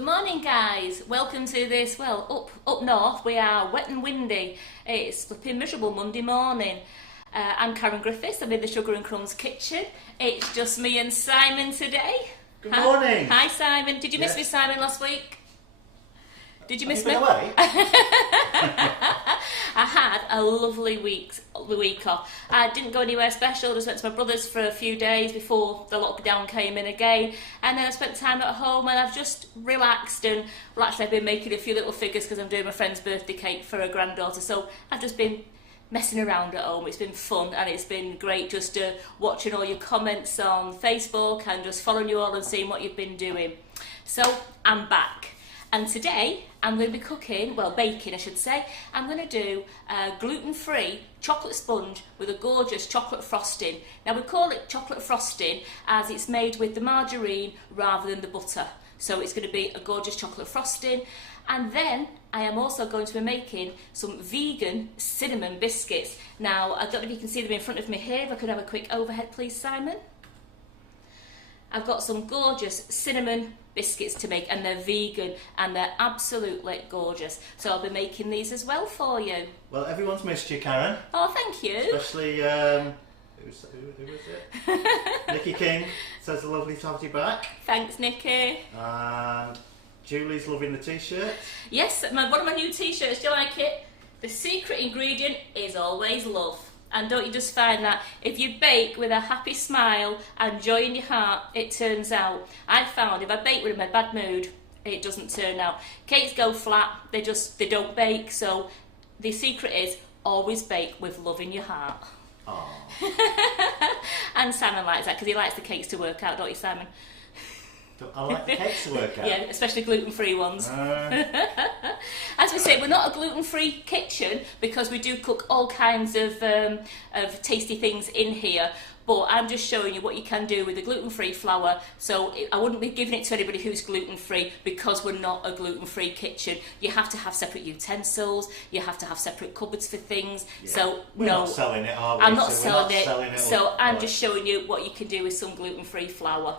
Good morning, guys. Welcome to this, well, up north we are wet and windy. It's flipping miserable Monday morning. I'm Karen Griffiths. I'm in the Sugar and Crumbs kitchen. It's just me and Simon today. Good morning. Hi, Simon. Did you miss me, Simon, last week? Did you miss me? Away? I had a lovely week off. I didn't go anywhere special, just went to my brother's for a few days before the lockdown came in again, and then I spent time at home and I've just relaxed and, well, actually I've been making a few little figures because I'm doing my friend's birthday cake for her granddaughter, so I've just been messing around at home. It's been fun and it's been great just watching all your comments on Facebook and just following you all and seeing what you've been doing. So I'm back. And today I'm going to be cooking, well, baking I should say. I'm going to do a gluten-free chocolate sponge with a gorgeous chocolate frosting. Now we call it chocolate frosting as it's made with the margarine rather than the butter. So it's going to be a gorgeous chocolate frosting. And then I am also going to be making some vegan cinnamon biscuits. Now I don't know if you can see them in front of me here. If I could have a quick overhead please, Simon. I've got some gorgeous cinnamon biscuits to make and they're vegan and they're absolutely gorgeous. So I'll be making these as well for you. Well, everyone's missed you, Karen. Oh, thank you. Especially, who was it? Nikki King says lovely to have you back. Thanks, Nikki. And Julie's loving the t-shirt. Yes, one of my new t-shirts, do you like it? The secret ingredient is always love. And don't you just find that if you bake with a happy smile and joy in your heart, it turns out. I found if I bake with a bad mood, it doesn't turn out. Cakes go flat, they don't bake, so the secret is always bake with love in your heart. And Simon likes that because he likes the cakes to work out, don't you, Simon? I like the cakes to work out. Yeah, especially gluten-free ones. As we say, we're not a gluten-free kitchen because we do cook all kinds of tasty things in here. But I'm just showing you what you can do with the gluten-free flour. So I wouldn't be giving it to anybody who's gluten-free because we're not a gluten-free kitchen. You have to have separate utensils. You have to have separate cupboards for things. Yeah. So we're no, not selling it, are we? I'm not selling it. So I'm right. Just showing you what you can do with some gluten-free flour.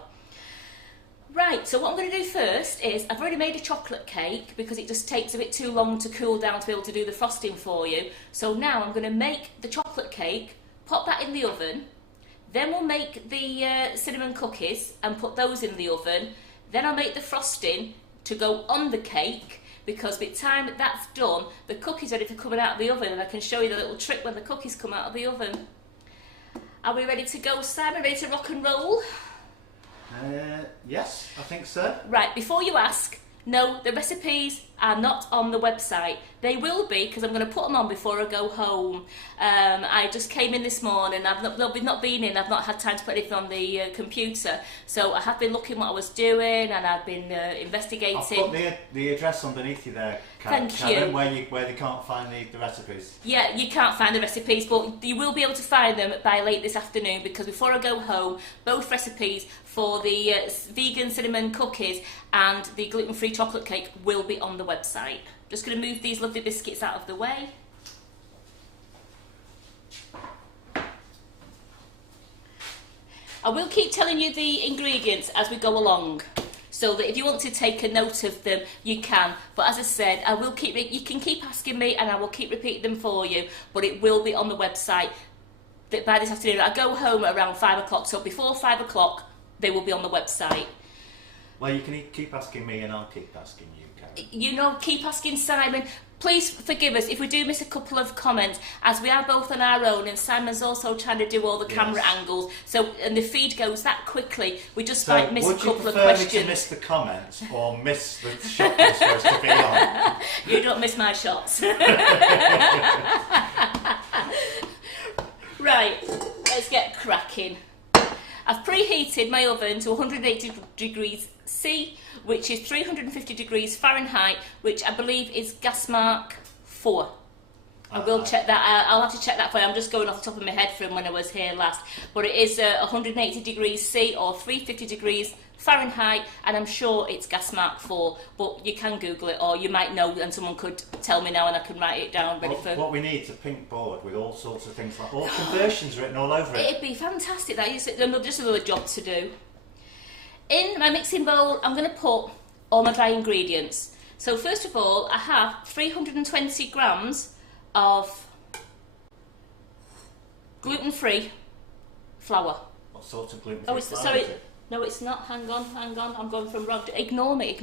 Right, so what I'm going to do first is, I've already made a chocolate cake because it just takes a bit too long to cool down to be able to do the frosting for you. So now I'm going to make the chocolate cake, pop that in the oven, then we'll make the cinnamon cookies and put those in the oven, then I'll make the frosting to go on the cake because by the time that's done, the cookies are ready for coming out of the oven and I can show you the little trick when the cookies come out of the oven. Are we ready to go, Simon? Ready to rock and roll? Yes, I think so. Right, before you ask, no, the recipes are not on the website. They will be because I'm going to put them on before I go home. I just came in this morning, I've not been in, I've not had time to put anything on the computer. So I have been looking what I was doing and I've been investigating. I've put the address underneath you there, Karen, where they can't find the recipes. Yeah, you can't find the recipes, but you will be able to find them by late this afternoon because before I go home, both recipes for the vegan cinnamon cookies and the gluten-free chocolate cake will be on the website. Just going to move these lovely biscuits out of the way. I will keep telling you the ingredients as we go along, so that if you want to take a note of them, you can. But as I said, I will you can keep asking me and I will keep repeating them for you, but it will be on the website by this afternoon. I go home at around 5 o'clock, so before 5 o'clock, they will be on the website. Well, you can keep asking me and I'll keep asking you, Karen. You know, keep asking Simon. Please forgive us if we do miss a couple of comments, as we are both on our own and Simon's also trying to do all the camera angles. So, and the feed goes that quickly, we just might miss a couple of questions. Would you prefer me to miss the comments or miss the shot you're supposed to be on? You don't miss my shots. Right, let's get cracking. I've preheated my oven to 180 degrees C, which is 350 degrees Fahrenheit, which I believe is gas mark 4. I will check that. I'll have to check that for you. I'm just going off the top of my head from when I was here last. But it is 180 degrees C or 350 degrees Fahrenheit, and I'm sure it's gas mark 4. But you can Google it, or you might know, and someone could tell me now, and I can write it down. What we need is a pink board with all sorts of things, like all conversions written all over it. It'd be fantastic. That is just another job to do. In my mixing bowl, I'm going to put all my dry ingredients. So first of all, I have 320 grams of gluten-free flour. What sort of gluten-free flour is it? No, it's not. Hang on. I'm going from wrong. Ignore me.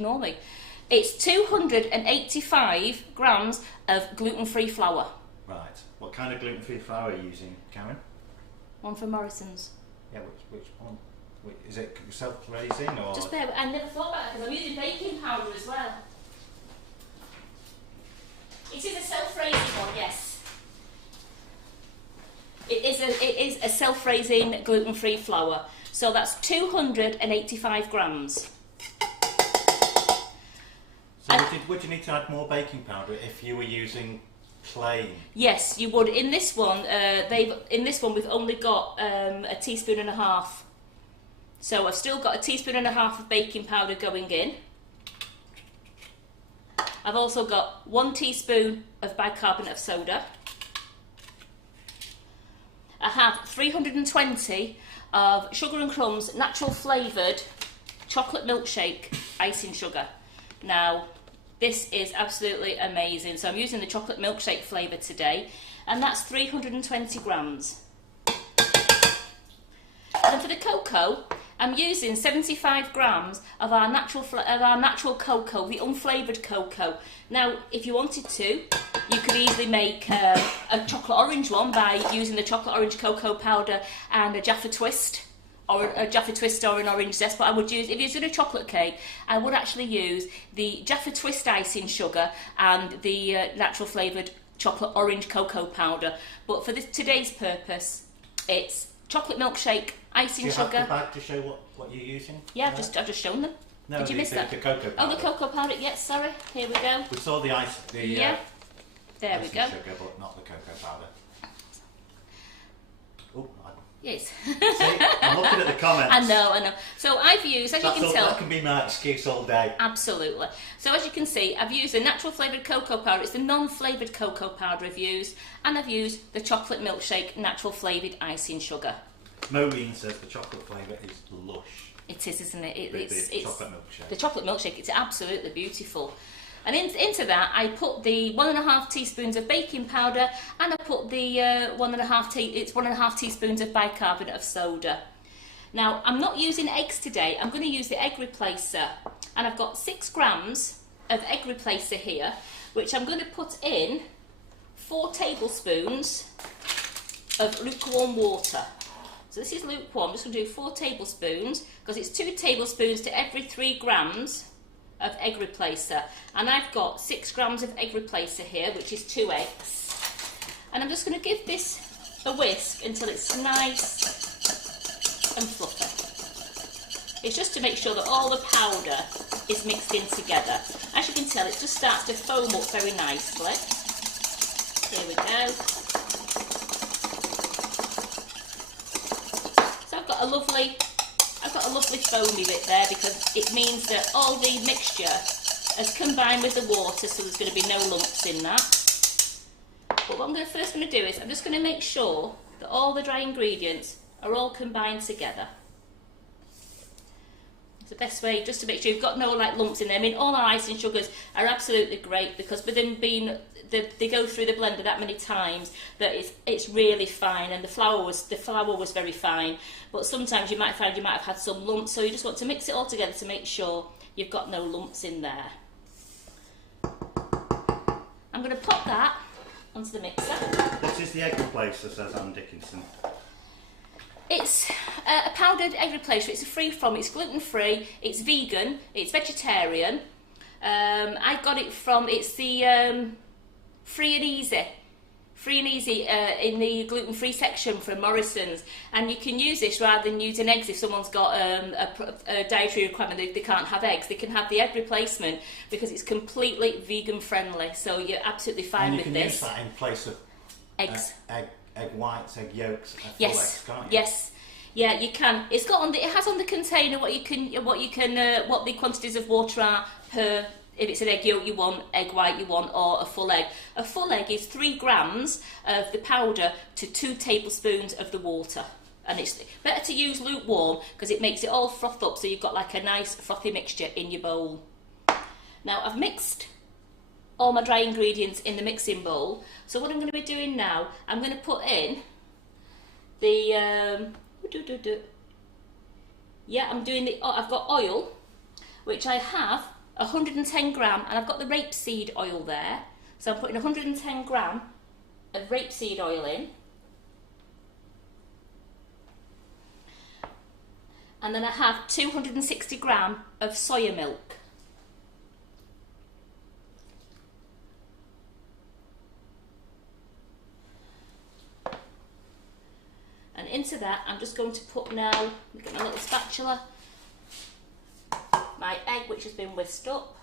It's 285 grams of gluten-free flour. Right. What kind of gluten-free flour are you using, Karen? One from Morrison's. Yeah, which one? Is it self-raising or? Just bear with, I never thought about it because I'm using baking powder as well. It is a self-raising one, yes. It is a self-raising gluten-free flour. So that's 285 grams. So would you need to add more baking powder if you were using plain? Yes, you would. In this one, we've only got a teaspoon and a half. So I've still got a teaspoon and a half of baking powder going in. I've also got 1 teaspoon of bicarbonate of soda. I have 320 of Sugar and Crumbs natural flavoured chocolate milkshake icing sugar. Now, this is absolutely amazing. So I'm using the chocolate milkshake flavour today, and that's 320 grams. And then for the cocoa, I'm using 75 grams of our natural cocoa, the unflavoured cocoa. Now, if you wanted to, you could easily make a chocolate orange one by using the chocolate orange cocoa powder and a Jaffa Twist, or a Jaffa Twist or an orange zest. But I would use, if you're doing a chocolate cake, I would actually use the Jaffa Twist icing sugar and the natural flavoured chocolate orange cocoa powder. But for today's purpose, it's chocolate milkshake icing sugar. Do you have the bag to show what you're using? Yeah, I've just shown them. No, did you miss that? The cocoa powder. Oh, the cocoa powder. Yes, sorry. Here we go. We saw the ice. Yeah. There we go. Sugar, but not the cocoa powder. Oh, yes. See, I'm looking at the comments. I know. So I've used, as you can tell, that can be my excuse all day. Absolutely. So as you can see, I've used the natural flavoured cocoa powder. It's the non-flavoured cocoa powder I've used, and I've used the chocolate milkshake natural flavoured icing sugar. Maureen says the chocolate flavour is lush. It is, isn't it? It's chocolate milkshake. The chocolate milkshake, it's absolutely beautiful. And into that, I put the 1.5 teaspoons of baking powder, and I put the 1.5 teaspoons of bicarbonate of soda. Now, I'm not using eggs today. I'm going to use the egg replacer, and I've got 6 grams of egg replacer here, which I'm going to put in 4 tablespoons of lukewarm water. So this is lukewarm. I'm just going to do 4 tablespoons, because it's 2 tablespoons to every 3 grams of egg replacer. And I've got 6 grams of egg replacer here, which is 2 eggs. And I'm just going to give this a whisk until it's nice and fluffy. It's just to make sure that all the powder is mixed in together. As you can tell, it just starts to foam up very nicely. Here we go. I've got a lovely foamy bit there, because it means that all the mixture has combined with the water, so there's going to be no lumps in that. But what I'm first going to do is I'm just going to make sure that all the dry ingredients are all combined together. It's the best way, just to make sure you've got no lumps in there. I mean, all our icing sugars are absolutely great, because with them being they go through the blender that many times that it's really fine, and the flour was very fine. But sometimes you might find you might have had some lumps, so you just want to mix it all together to make sure you've got no lumps in there. I'm going to pop that onto the mixer. What is the egg replacer, says Anne Dickinson? It's a powdered egg replacer. It's it's gluten-free, it's vegan, it's vegetarian. I got it from, it's the Free and Easy in the gluten-free section from Morrison's, and you can use this rather than using eggs. If someone's got a dietary requirement, they can't have eggs, they can have the egg replacement, because it's completely vegan friendly, so you're absolutely fine with this. And you can use that in place of eggs, egg whites, egg yolks, full yes, eggs, can't you? Yes. Yeah, you can. It has on the container what the quantities of water are per. If it's an egg yolk you want, egg white you want, or a full egg. A full egg is 3 grams of the powder to 2 tablespoons of the water. And it's better to use lukewarm, because it makes it all froth up, so you've got a nice frothy mixture in your bowl. Now I've mixed all my dry ingredients in the mixing bowl. So what I'm going to be doing now, I'm going to put in the, I've got oil, which I have 110 gram, and I've got the rapeseed oil there. So I'm putting 110 gram of rapeseed oil in. And then I have 260 gram of soya milk. And into that, I'm just going to put now, get my little spatula, my egg which has been whisked up.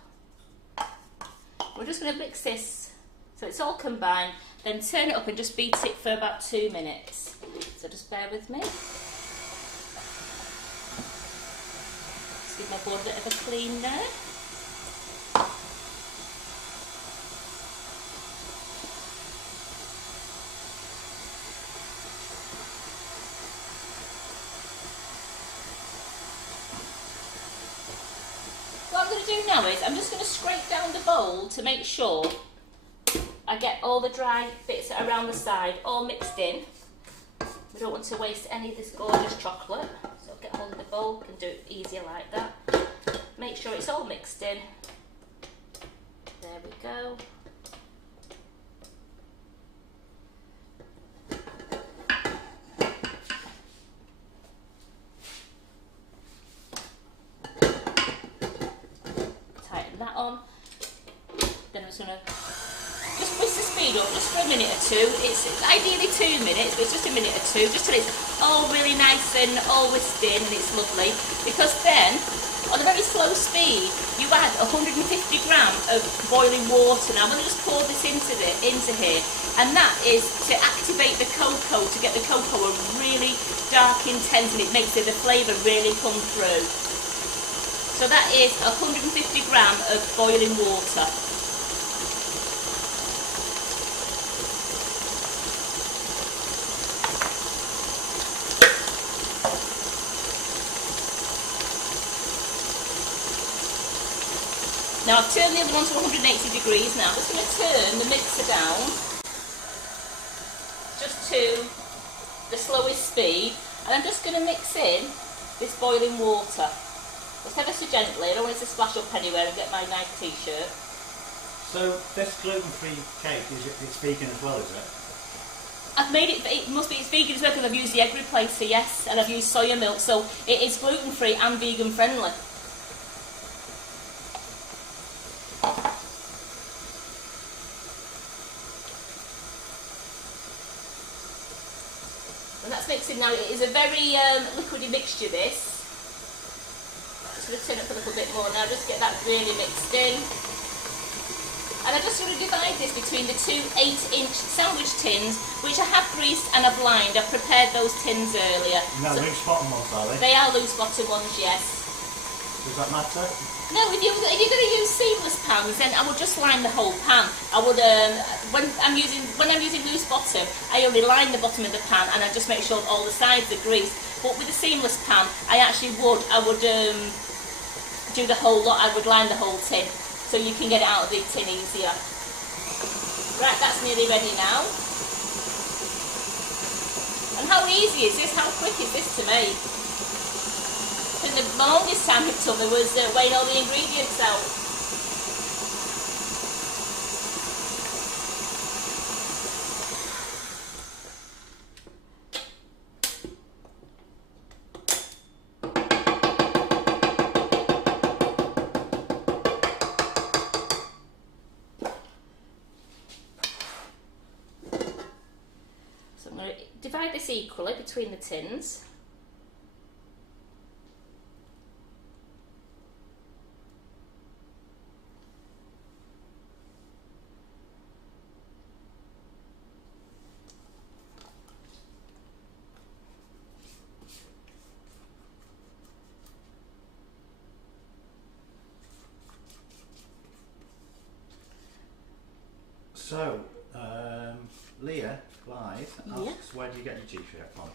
We're just going to mix this so it's all combined, then turn it up and just beat it for about 2 minutes. So just bear with me. Just give my board a bit of a clean there. What I'm going to do now is I'm just going to scrape down the bowl to make sure I get all the dry bits around the side all mixed in. We don't want to waste any of this gorgeous chocolate, so I'll get hold of the bowl and do it easier like that. Make sure it's all mixed in. There we go. Tighten that on. Then I'm just going to whisk the speed up just for a minute or two. It's ideally 2 minutes, but it's just a minute or two, just till it's all really nice and all whisked in and it's lovely. Because then, on a very slow speed, you add 150 gram of boiling water. Now I'm going to just pour this into here, and that is to activate the cocoa, to get the cocoa really dark, intense, and it makes the flavour really come through. So that is 150 gram of boiling water. Now I've turned the other one to 180 degrees now. I'm just going to turn the mixer down just to the slowest speed, and I'm just going to mix in this boiling water. Just ever so gently, I don't want it to splash up anywhere and get my nice t-shirt. So this gluten-free cake, it's vegan as well, is it? I've made it, it's vegan as well because I've used the egg replacer, yes, and I've used soya milk, so it is gluten-free and vegan friendly. And that's mixing now. It is a very liquidy mixture, this. Just going to turn it up a little bit more now, just get that really mixed in. And I just sort of divide this between the two 8-inch sandwich tins, which I have greased and I've lined. I've prepared those tins earlier. No, so loose bottom ones, are they? They are loose bottom ones, yes. Does that matter? No, if you're going to use seamless pans, then I would just line the whole pan. I would, when I'm using loose bottom, I only line the bottom of the pan and I just make sure all the sides are greased. But with a seamless pan, I would do the whole lot. I would line the whole tin, so you can get it out of the tin easier. Right, that's nearly ready now. And how easy is this? How quick is this to make? The longest time it took me was weighing all the ingredients out. So I'm going to divide this equally between the tins. So, Leah Blythe asks, where do you get your t-shirt from?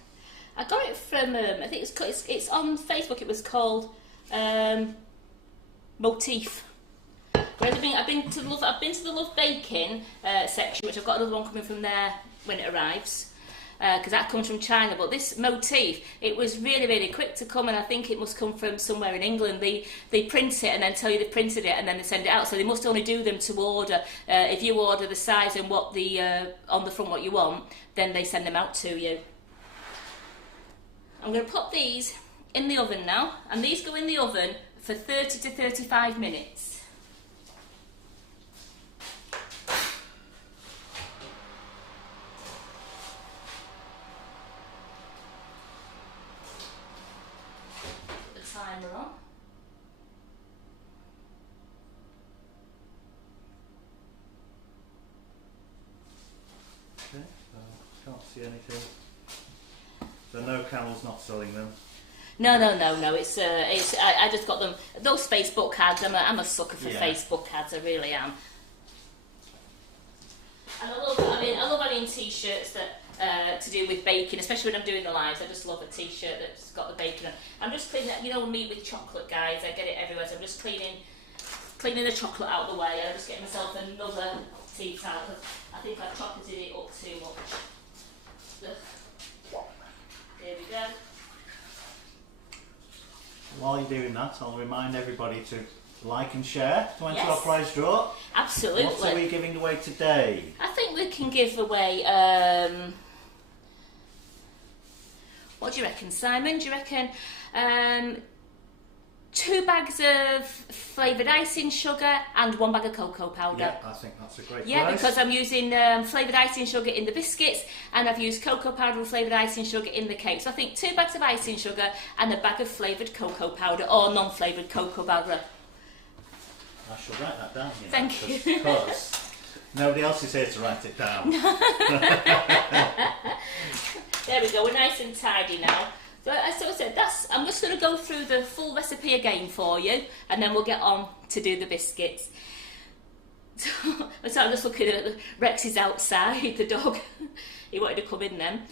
I got it from, I think it's on Facebook. It was called Motif. I've been to the Love Baking section, which I've got another one coming from there when it arrives. Because that comes from China, but this motif, it was really, really quick to come, and I think it must come from somewhere in England. They print it and then tell you they printed it, and then they send it out, so they must only do them to order. If you order the size and what on the front what you want, then they send them out to you. I'm going to pop these in the oven now, and these go in the oven for 30 to 35 minutes. Timer on. Okay, can't see anything. So no, Carol's not selling them. No. It's I just got them. Those Facebook ads. I'm a sucker for Facebook ads. I really am. And I love having t-shirts that. To do with baking, especially when I'm doing the lives. I just love a t-shirt that's got the bacon on. I'm just cleaning, me with chocolate, guys. I get it everywhere, so I'm just cleaning the chocolate out of the way, and I'm just getting myself another tea towel because I think I've chocolated it up too much. Ugh. There we go. While you're doing that, I'll remind everybody to like and share to enter our Yes. prize draw. Absolutely. What are we giving away today? I think we can give away. What do you reckon, Simon? Do you reckon 2 bags of flavoured icing sugar and 1 bag of cocoa powder? Yeah, I think that's a great Yeah, prize. because I'm using flavoured icing sugar in the biscuits, and I've used cocoa powder and flavoured icing sugar in the cake. So I think 2 bags of icing sugar and a bag of flavoured cocoa powder or non-flavoured cocoa powder. I shall write that down. Thank you. Because nobody else is here to write it down. There we go, we're nice and tidy now. So as I said, I'm just going to go through the full recipe again for you, and then we'll get on to do the biscuits. So I'm just looking at Rex is outside, the dog. He wanted to come in then.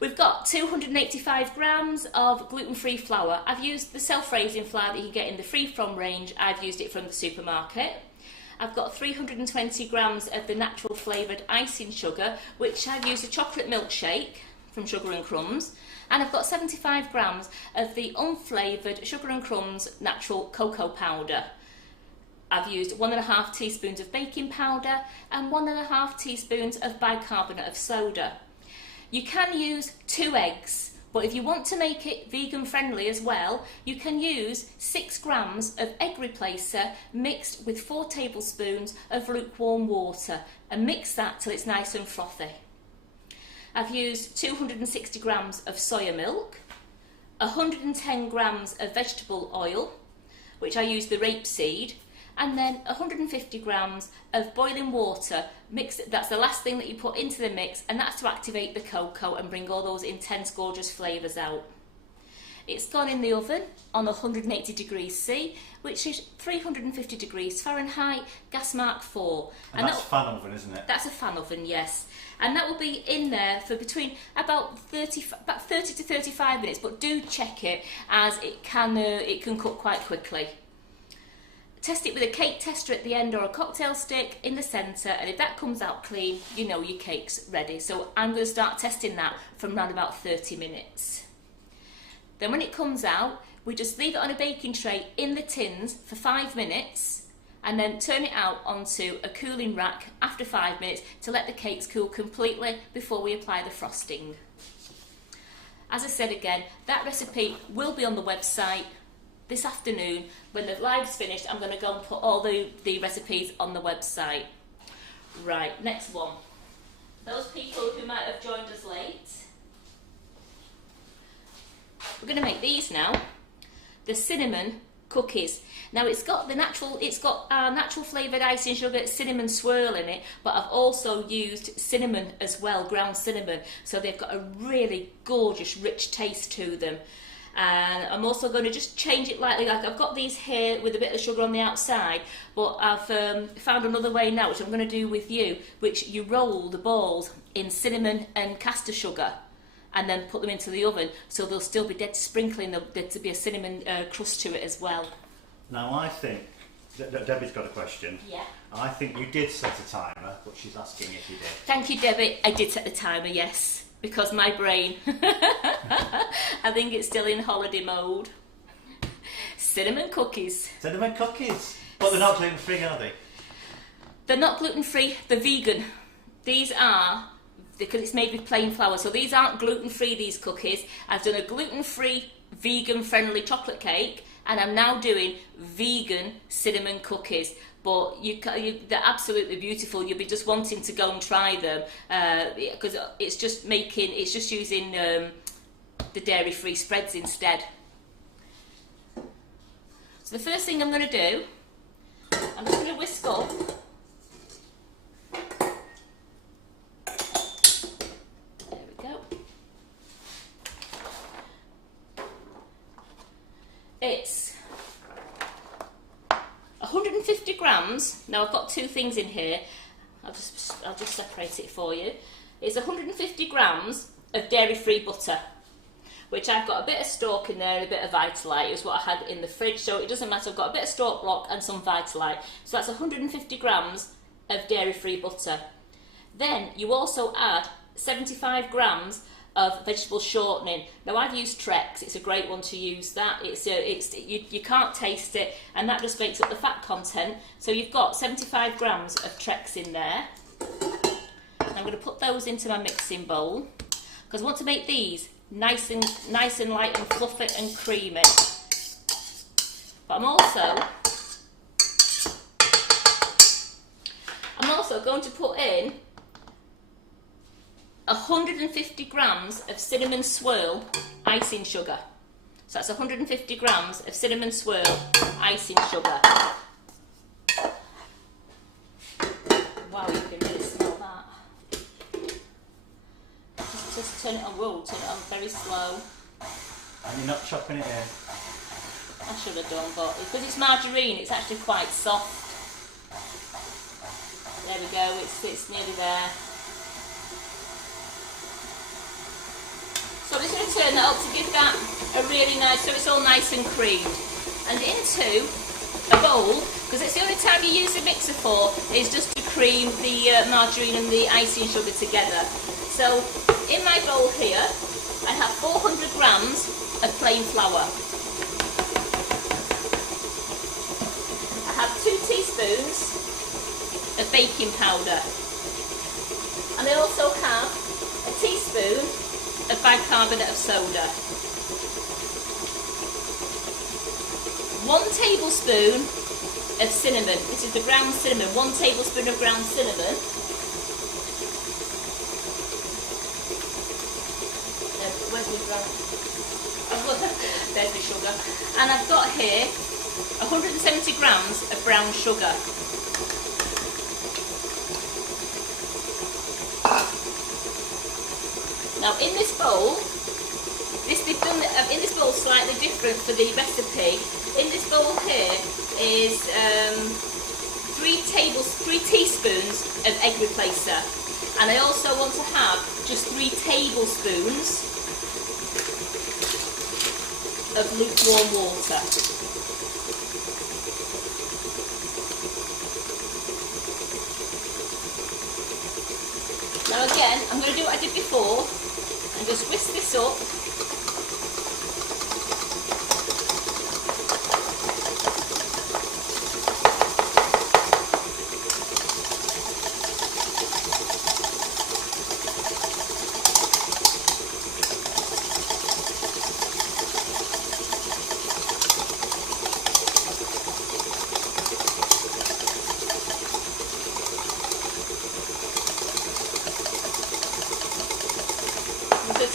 We've got 285 grams of gluten-free flour. I've used the self-raising flour that you can get in the free from range. I've used it from the supermarket. I've got 320 grams of the natural flavoured icing sugar, which I've used a chocolate milkshake from Sugar and Crumbs, and I've got 75 grams of the unflavoured Sugar and Crumbs natural cocoa powder. I've used 1.5 teaspoons of baking powder and 1.5 teaspoons of bicarbonate of soda. You can use 2 eggs, but if you want to make it vegan friendly as well, you can use 6 grams of egg replacer mixed with 4 tablespoons of lukewarm water, and mix that till it's nice and frothy. I've used 260 grams of soya milk, 110 grams of vegetable oil, which I use the rapeseed, and then 150 grams of boiling water mixed. That's the last thing that you put into the mix, and that's to activate the cocoa and bring all those intense, gorgeous flavours out. It's gone in the oven on 180 degrees C, which is 350 degrees Fahrenheit, gas mark 4. And that's a fan oven, isn't it? That's a fan oven, yes. And that will be in there for between about 30 to 35 minutes, but do check it, as it can cook quite quickly. Test it with a cake tester at the end or a cocktail stick in the centre, and if that comes out clean, you know your cake's ready. So I'm going to start testing that from around about 30 minutes. Then when it comes out, we just leave it on a baking tray in the tins for 5 minutes, and then turn it out onto a cooling rack after 5 minutes to let the cakes cool completely before we apply the frosting. As I said again, that recipe will be on the website this afternoon. When the live's finished, I'm going to go and put all the recipes on the website. Right, next one. Those people who might have joined us late, we're going to make these now. The cinnamon cookies. Now it's got natural flavoured icing sugar, cinnamon swirl in it, but I've also used cinnamon as well, ground cinnamon, so they've got a really gorgeous, rich taste to them. And I'm also going to just change it lightly. Like I've got these here with a bit of sugar on the outside, but I've found another way now, which I'm going to do with you, which you roll the balls in cinnamon and caster sugar, and then put them into the oven, so they'll still be dead sprinkling. There'll be a cinnamon crust to it as well. Now I think Debbie's got a question. Yeah. I think you did set a timer, but she's asking if you did. Thank you, Debbie. I did set the timer, yes, because my brain, I think it's still in holiday mode. Cinnamon cookies. Cinnamon cookies. But they're not gluten-free, are they? They're not gluten-free, they're vegan. These are, because it's made with plain flour, so these aren't gluten-free, these cookies. I've done a gluten-free, vegan-friendly chocolate cake, and I'm now doing vegan cinnamon cookies. But they're absolutely beautiful. You'll be just wanting to go and try them because it's just using the dairy-free spreads instead. So the first thing I'm going to do, I'm just going to whisk up it's 150 grams. Now I've got two things in here. I'll just separate it for you. It's 150 grams of dairy-free butter, which I've got a bit of Stork in there and a bit of Vitalite. Is what I had in the fridge, so it doesn't matter. I've got a bit of Stork block and some Vitalite. So that's 150 grams of dairy-free butter. Then you also add 75 grams of vegetable shortening. Now I've used Trex. It's a great one to use. That you can't taste it, and that just makes up the fat content. So you've got 75 grams of Trex in there. I'm going to put those into my mixing bowl because I want to make these nice and light and fluffy and creamy. But I'm also going to put in 150 grams of cinnamon swirl icing sugar. So that's 150 grams of cinnamon swirl icing sugar. Wow, you can really smell that. Just turn it on. Whoa, turn it on very slow. And you're not chopping it in? I should have done, but because it's margarine, it's actually quite soft. There we go, it's nearly there. So I'm just going to turn that up to give that a really nice, so it's all nice and creamed. And into a bowl, because it's the only time you use the mixer for, is just to cream the margarine and the icing sugar together. So in my bowl here, I have 400 grams of plain flour. I have 2 teaspoons of baking powder. And I also have a teaspoon of bicarbonate of soda. 1 tablespoon of cinnamon. This is the ground cinnamon. 1 tablespoon of ground cinnamon. Where's my ground? There's the sugar. And I've got here 170 grams of brown sugar. Now in this bowl, they've done in this bowl slightly different for the recipe. In this bowl here is 3 teaspoons of egg replacer, and I also want to have just 3 tablespoons of lukewarm water. Now again, I'm going to do what I did before and just whisk this up.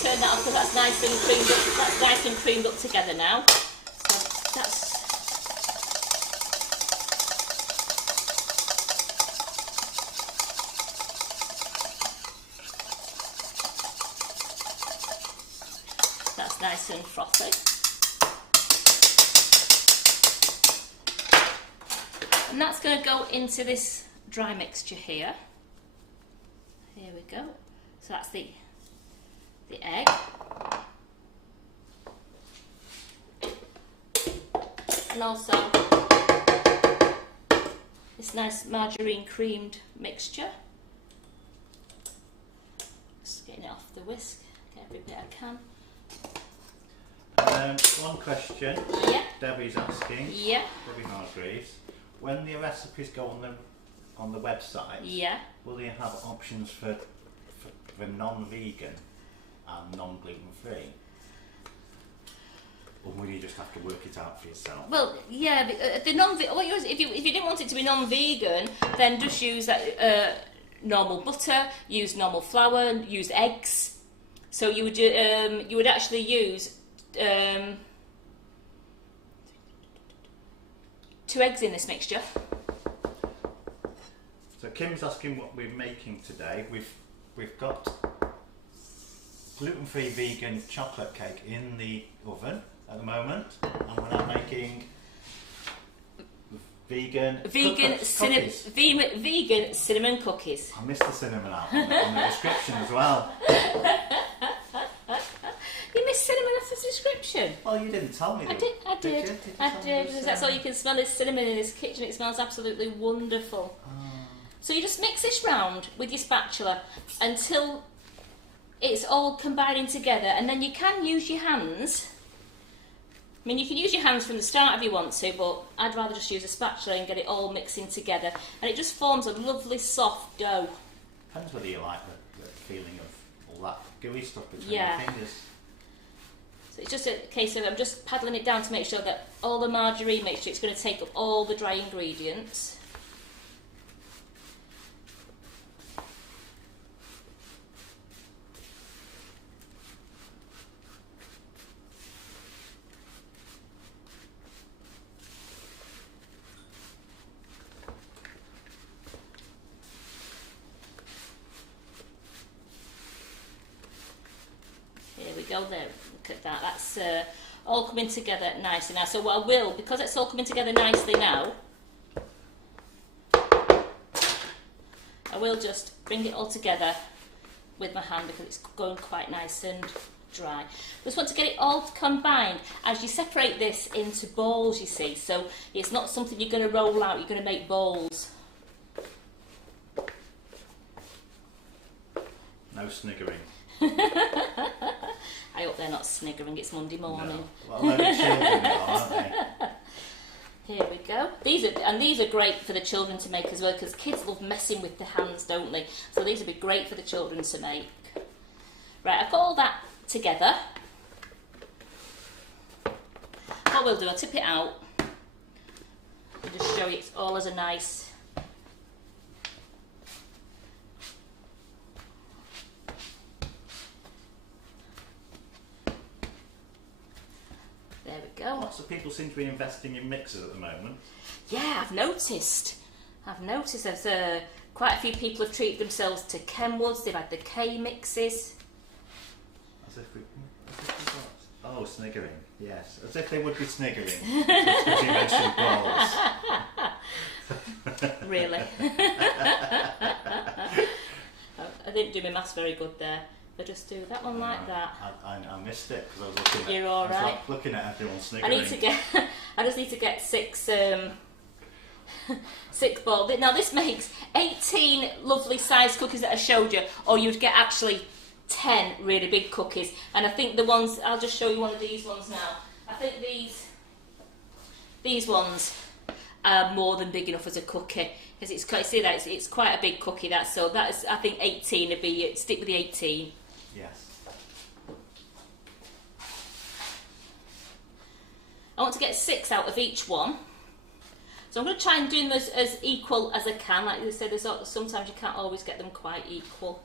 Turn that up because that's nice and creamed up. That's nice and creamed up together now. So that's nice and frothy. And that's going to go into this dry mixture here. Here we go. So that's the egg. And also this nice margarine creamed mixture. Just getting it off the whisk, get every bit I can. One question. Yeah. Debbie's asking. Yeah. Debbie Hargreaves. When the recipes go on the website, Yeah. will you have options for non-vegan and non-gluten-free? Or will you just have to work it out for yourself? Well, yeah. The non. If you didn't want it to be non-vegan, then just use that normal butter. Use normal flour. Use eggs. So you would actually use 2 eggs in this mixture. So Kim's asking what we're making today. We've got gluten-free vegan chocolate cake in the oven at the moment, and we're now making vegan cookies. Vegan cinnamon cookies. I missed the cinnamon out on the description as well. You missed cinnamon off the description. Well, you didn't tell me. I did. Because that's all you can smell is cinnamon in this kitchen. It smells absolutely wonderful. So you just mix this round with your spatula until it's all combining together, and then you can use your hands. I mean, you can use your hands from the start if you want to, but I'd rather just use a spatula and get it all mixing together, and it just forms a lovely soft dough. Depends whether you like the feeling of all that gooey stuff between Yeah. your fingers. So it's just a case of I'm just paddling it down to make sure that all the margarine mixture, it's going to take up all the dry ingredients. Here we go there, look at that, that's all coming together nicely now. So what I will, because it's all coming together nicely now, I will just bring it all together with my hand because it's going quite nice and dry. Just want to get it all combined as you separate this into balls, you see, so it's not something you're going to roll out, you're going to make balls. No sniggering. I hope they're not sniggering, it's Monday morning. No. Well, they're children now, aren't they? Here we go. These are great for the children to make as well, because kids love messing with their hands, don't they? So these would be great for the children to make. Right, I've got all that together. What we'll do, I'll tip it out and just show you it's all as a nice. There we go. Lots of people seem to be investing in mixers at the moment. Yeah, I've noticed there's quite a few people have treated themselves to Kenwoods, they've had the K mixes. As if we got... Oh, sniggering, yes. As if they would be sniggering. Just because you mentioned balls. Really? I didn't do my maths very good there. I just do that one like that. I missed it because I was looking at. You're all right. I was like looking at everyone sniggering. I just need to get 6 balls. Now this makes 18 lovely sized cookies that I showed you, or you'd get actually 10 really big cookies. And I think the ones, I'll just show you one of these ones now. I think these ones are more than big enough as a cookie, because it's quite, see that it's quite a big cookie. So that is, I think 18 would be, stick with the 18. Yes. I want to get 6 out of each one. So I'm going to try and do them as equal as I can. Like I said, sometimes you can't always get them quite equal.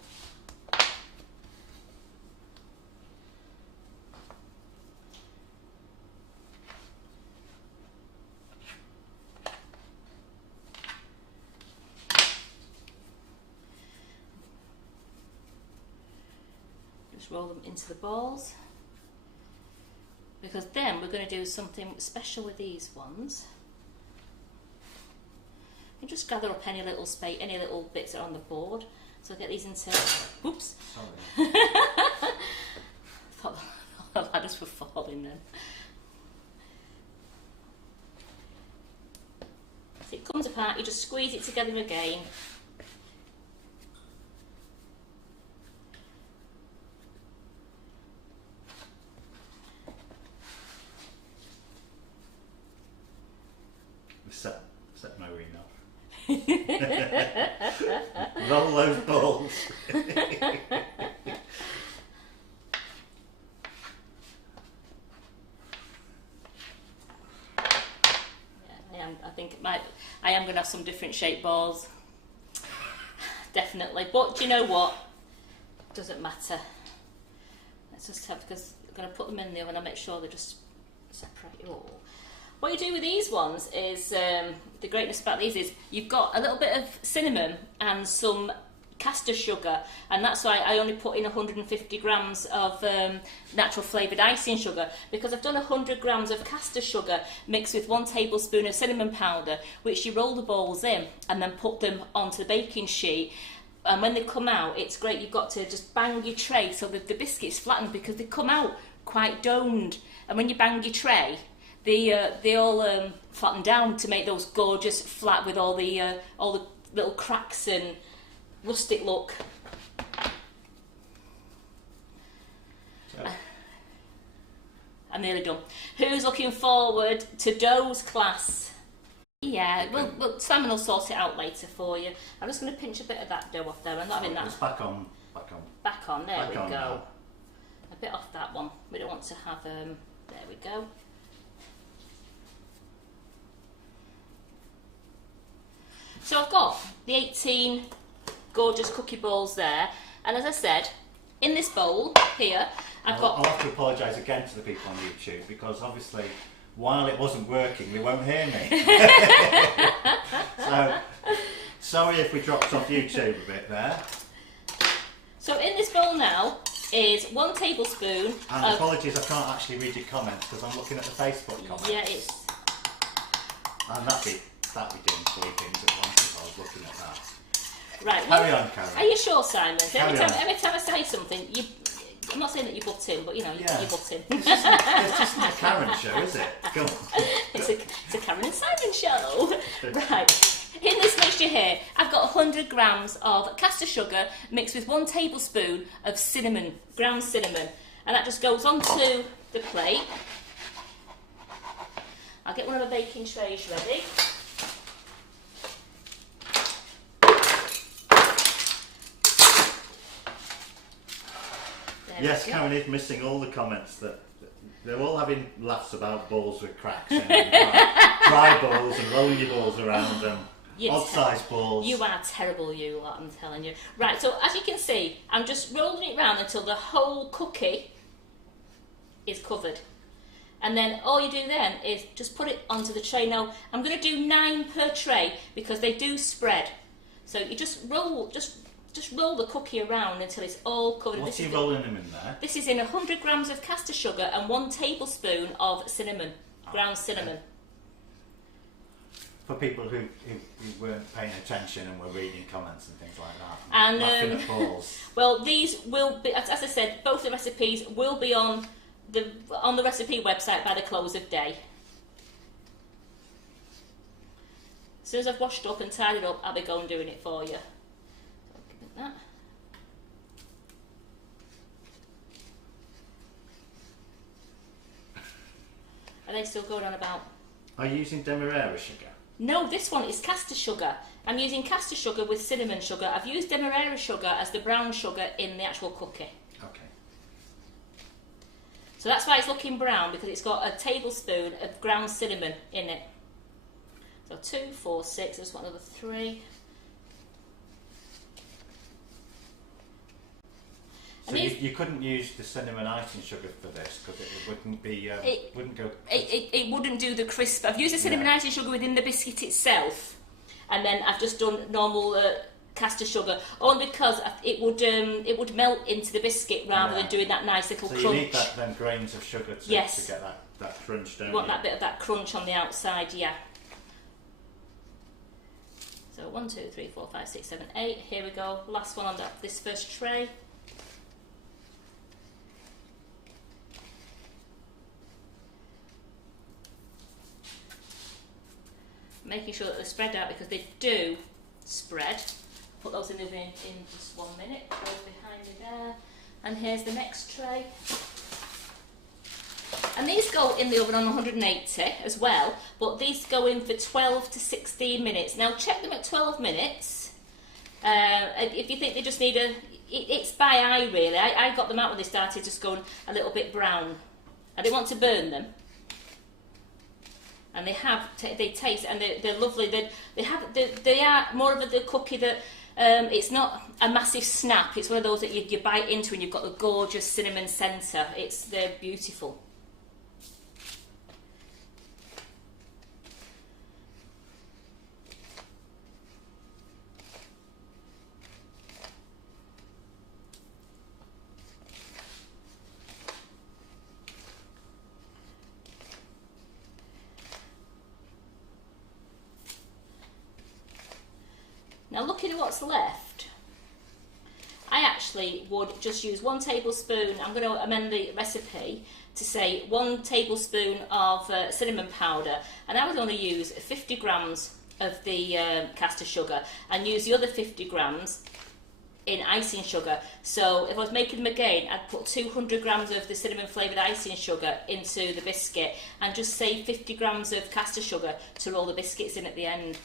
Just roll them into the balls. Because then we're going to do something special with these ones. And just gather up any little bits that are on the board. So I'll get these into. Oops. Sorry. I thought the ladders were falling then. So it comes up apart, you just squeeze it together again. Set Margarine off. Roll those balls. I am going to have some different shaped balls, definitely. But do you know what? Doesn't matter. Let's just have, because I'm going to put them in the oven and make sure they just separate all. What you do with these ones is, the greatness about these is you've got a little bit of cinnamon and some caster sugar, and that's why I only put in 150 grams of natural flavoured icing sugar, because I've done 100 grams of caster sugar mixed with 1 tablespoon of cinnamon powder, which you roll the balls in and then put them onto the baking sheet. And when they come out, it's great. You've got to just bang your tray so that the biscuits flatten, because they come out quite domed. And when you bang your tray, they all flatten down to make those gorgeous flat with all the little cracks and rustic look. I'm nearly done. Who's looking forward to dough's class? Yeah, well, Simon will sort it out later for you. I'm just going to pinch a bit of that dough off there. I'm not having that. It's back on. There back we on go. now. A bit off that one. We don't want to have. There we go. So I've got the 18 gorgeous cookie balls there, and as I said, in this bowl here, I'll have to apologise again to the people on YouTube, because obviously while it wasn't working they won't hear me. So sorry if we dropped off YouTube a bit there. So in this bowl now is 1 tablespoon and apologies, I can't actually read your comments because I'm looking at the Facebook comments. Yeah, it's... And that'd be doing 3 things at once if I was looking at that. Right. Carry on, Karen. Are you sure, Simon? Every time I say something, I'm not saying that you butt in, but you know, you butt in. It's just a Karen show, is it? Go on. It's a Karen and Simon show. Right. In this mixture here, I've got 100 grams of caster sugar mixed with 1 tablespoon of cinnamon, ground cinnamon, and that just goes onto the plate. I'll get one of the baking trays ready. Yes, Karen is missing all the comments that they're all having laughs about balls with cracks and dry balls and rolling your balls around and odd-sized balls. You are terrible, you lot, I'm telling you. Right, so as you can see, I'm just rolling it round until the whole cookie is covered. And then all you do then is just put it onto the tray. Now, I'm going to do 9 per tray because they do spread. So you just roll the cookie around until it's all covered. What's you rolling them in there? This is in 100 grams of caster sugar and 1 tablespoon of cinnamon, ground cinnamon. For people who weren't paying attention and were reading comments and things like that, and laughing at balls. Well, these will be, as I said, both the recipes will be on the recipe website by the close of day. As soon as I've washed up and tidied up, I'll be going doing it for you. That. Are they still going on about? Are you using demerara sugar? No, this one is caster sugar. I'm using caster sugar with cinnamon sugar. I've used demerara sugar as the brown sugar in the actual cookie. Okay. So that's why it's looking brown, because it's got a tablespoon of ground cinnamon in it. So 2, 4, 6, I just want another 3. So you couldn't use the cinnamon icing sugar for this because it wouldn't be wouldn't go. It wouldn't do the crisp. I've used the cinnamon icing sugar within the biscuit itself, and then I've just done normal caster sugar, only because it would melt into the biscuit rather than doing that nice little crunch. So you need them grains of sugar to get that crunch, don't you? You want that bit of that crunch on the outside, yeah. So 1, 2, 3, 4, 5, 6, 7, 8. Here we go. Last one on this first tray. making sure that they're spread out because they do spread. Put those in the oven in just 1 minute. Those behind me there. And here's the next tray. And these go in the oven on 180 as well, but these go in for 12 to 16 minutes. Now check them at 12 minutes. If you think they just need it's by eye really. I got them out when they started just going a little bit brown. I didn't want to burn them. And they taste, and they're lovely. They are more of the cookie that it's not a massive snap. It's one of those that you bite into and you've got the gorgeous cinnamon centre. They're beautiful. Now looking at what's left, I actually would just use 1 tablespoon, I'm going to amend the recipe to say 1 tablespoon of cinnamon powder, and I would only use 50 grams of the caster sugar and use the other 50 grams in icing sugar. So if I was making them again, I'd put 200 grams of the cinnamon flavoured icing sugar into the biscuit and just save 50 grams of caster sugar to roll the biscuits in at the end.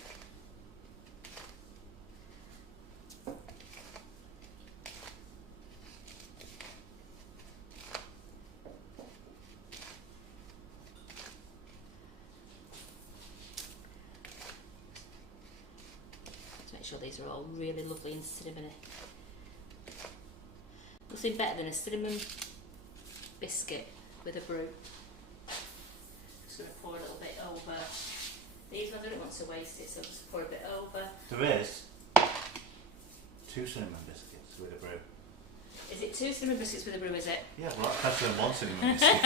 These are all really lovely and cinnamony. Nothing better than a cinnamon biscuit with a brew. Just going to pour a little bit over these ones. I don't want to waste it, so I'll just pour a bit over. There is 2 cinnamon biscuits with a brew. Is it 2 cinnamon biscuits with a brew, is it? Yeah, well that's better than 1 cinnamon biscuit.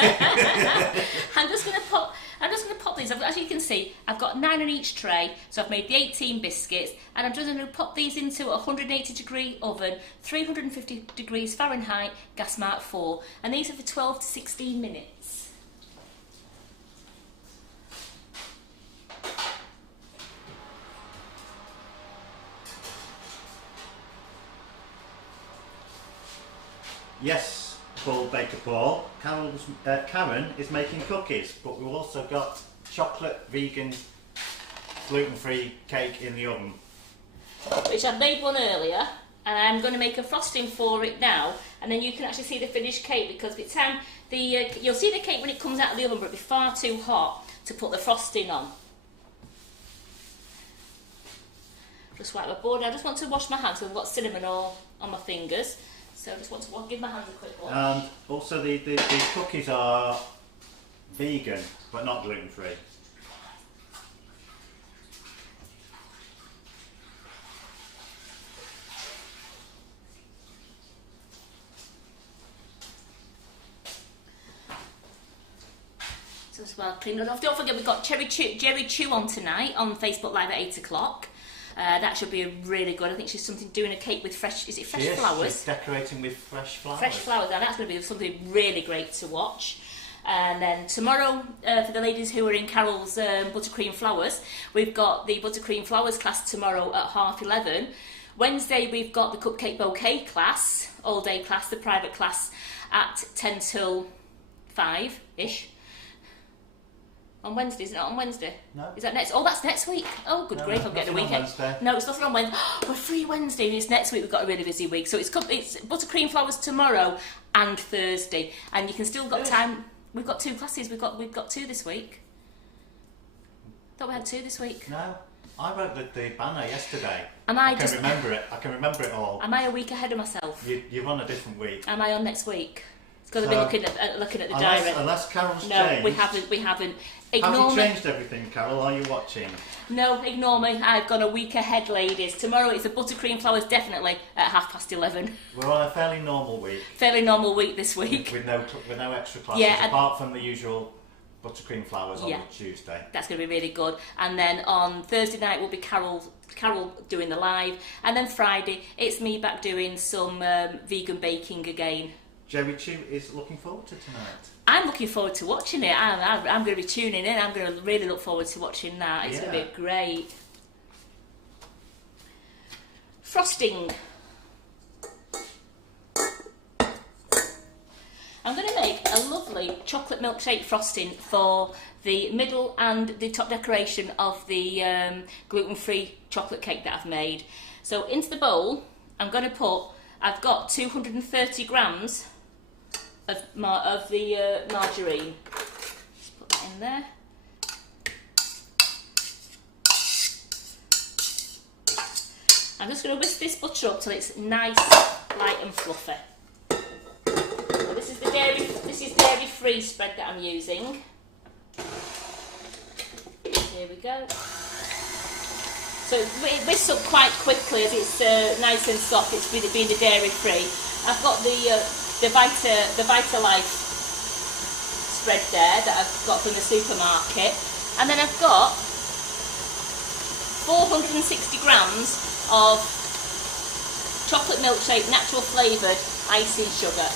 I'm just going to pop these. As you can see, I've got 9 on each tray, so I've made the 18 biscuits, and I'm just going to pop these into a 180 degree oven, 350 degrees Fahrenheit, gas mark 4, and these are for 12 to 16 minutes. Yes, Paul Baker Paul. Karen is making cookies, but we've also got chocolate, vegan, gluten-free cake in the oven. Which I've made one earlier, and I'm going to make a frosting for it now, and then you can actually see the finished cake, because by the time you'll see the cake when it comes out of the oven, but it'll be far too hot to put the frosting on. Just wipe my board. I just want to wash my hands because I've got cinnamon all on my fingers. So I just want to give my hands a quick wash. And also the cookies are vegan, but not gluten-free. So as well, clean it off. Don't forget we've got Jerry Chew on tonight on Facebook Live at 8 o'clock. That should be really good. I think she's doing a cake with fresh flowers? She's decorating with fresh flowers. Fresh flowers, and that's going to be something really great to watch. And then tomorrow, for the ladies who are in Carol's Buttercream Flowers, we've got the Buttercream Flowers class tomorrow at 11:30. Wednesday, we've got the Cupcake Bouquet class, all-day class, the private class, at 10 till 5-ish. On Wednesday, isn't it? On Wednesday? No. Is that next? Oh, that's next week. Oh, good grief, I'm getting a weekend. No, it's nothing on Wednesday. We're free Wednesday, and it's next week. We've got a really busy week. So it's Buttercream Flowers tomorrow and Thursday, and you can still got time. We've got 2 classes. We've got 2 this week. Thought we had 2 this week. No, I wrote the banner yesterday. I can remember it. I can remember it all. Am I a week ahead of myself? You're on a different week. Am I on next week? Because I've been looking at the diary. Unless Carol's changed. No, we haven't. Ignore Have you me. changed everything, Carol? Are you watching? No, ignore me. I've gone a week ahead, ladies. Tomorrow it's a Buttercream Flowers, definitely at 11:30. We're on a fairly normal week. Fairly normal week this week. With no extra classes, apart from the usual Buttercream Flowers on Tuesday. That's going to be really good. And then on Thursday night will be Carol doing the live. And then Friday, it's me back doing some vegan baking again. Jerry Chew is looking forward to tonight? I'm looking forward to watching it. I'm going to be tuning in. I'm going to really look forward to watching that. It's going to be great. Frosting. I'm going to make a lovely chocolate milkshake frosting for the middle and the top decoration of the gluten-free chocolate cake that I've made. So into the bowl, I'm going to put, I've got 230 grams of the margarine. Just put that in there. I'm just going to whisk this butter up till it's nice, light and fluffy. So this is dairy-free spread that I'm using. Here we go. So it whisks up quite quickly as it's nice and soft. It's with it being the dairy-free. I've got the Vita Life spread there that I've got from the supermarket, and then I've got 460 grams of chocolate milkshake natural flavoured icing sugar,